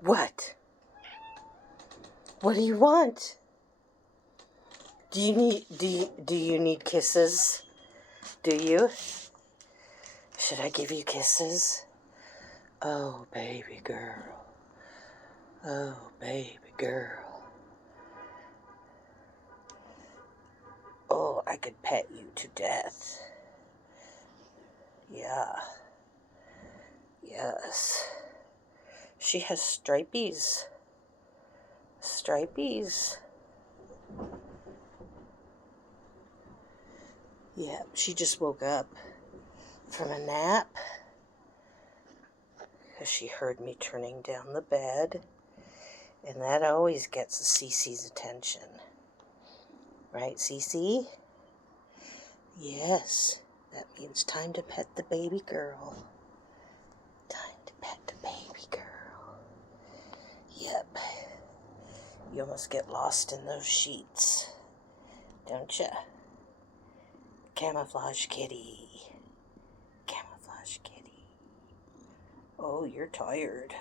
What? What do you want? Do you need kisses? Do you? Should I give you kisses? Oh, baby girl. Oh, baby girl. Oh, I could pet you to death. Yeah. Yes. She has stripies. Stripies. Yeah, she just woke up from a nap because she heard me turning down the bed. And that always gets Cece's attention. Right, Cece? Yes, that means time to pet the baby girl. Time to pet the baby girl. Yep. You almost get lost in those sheets, don't ya? Camouflage kitty. Camouflage kitty. Oh, you're tired.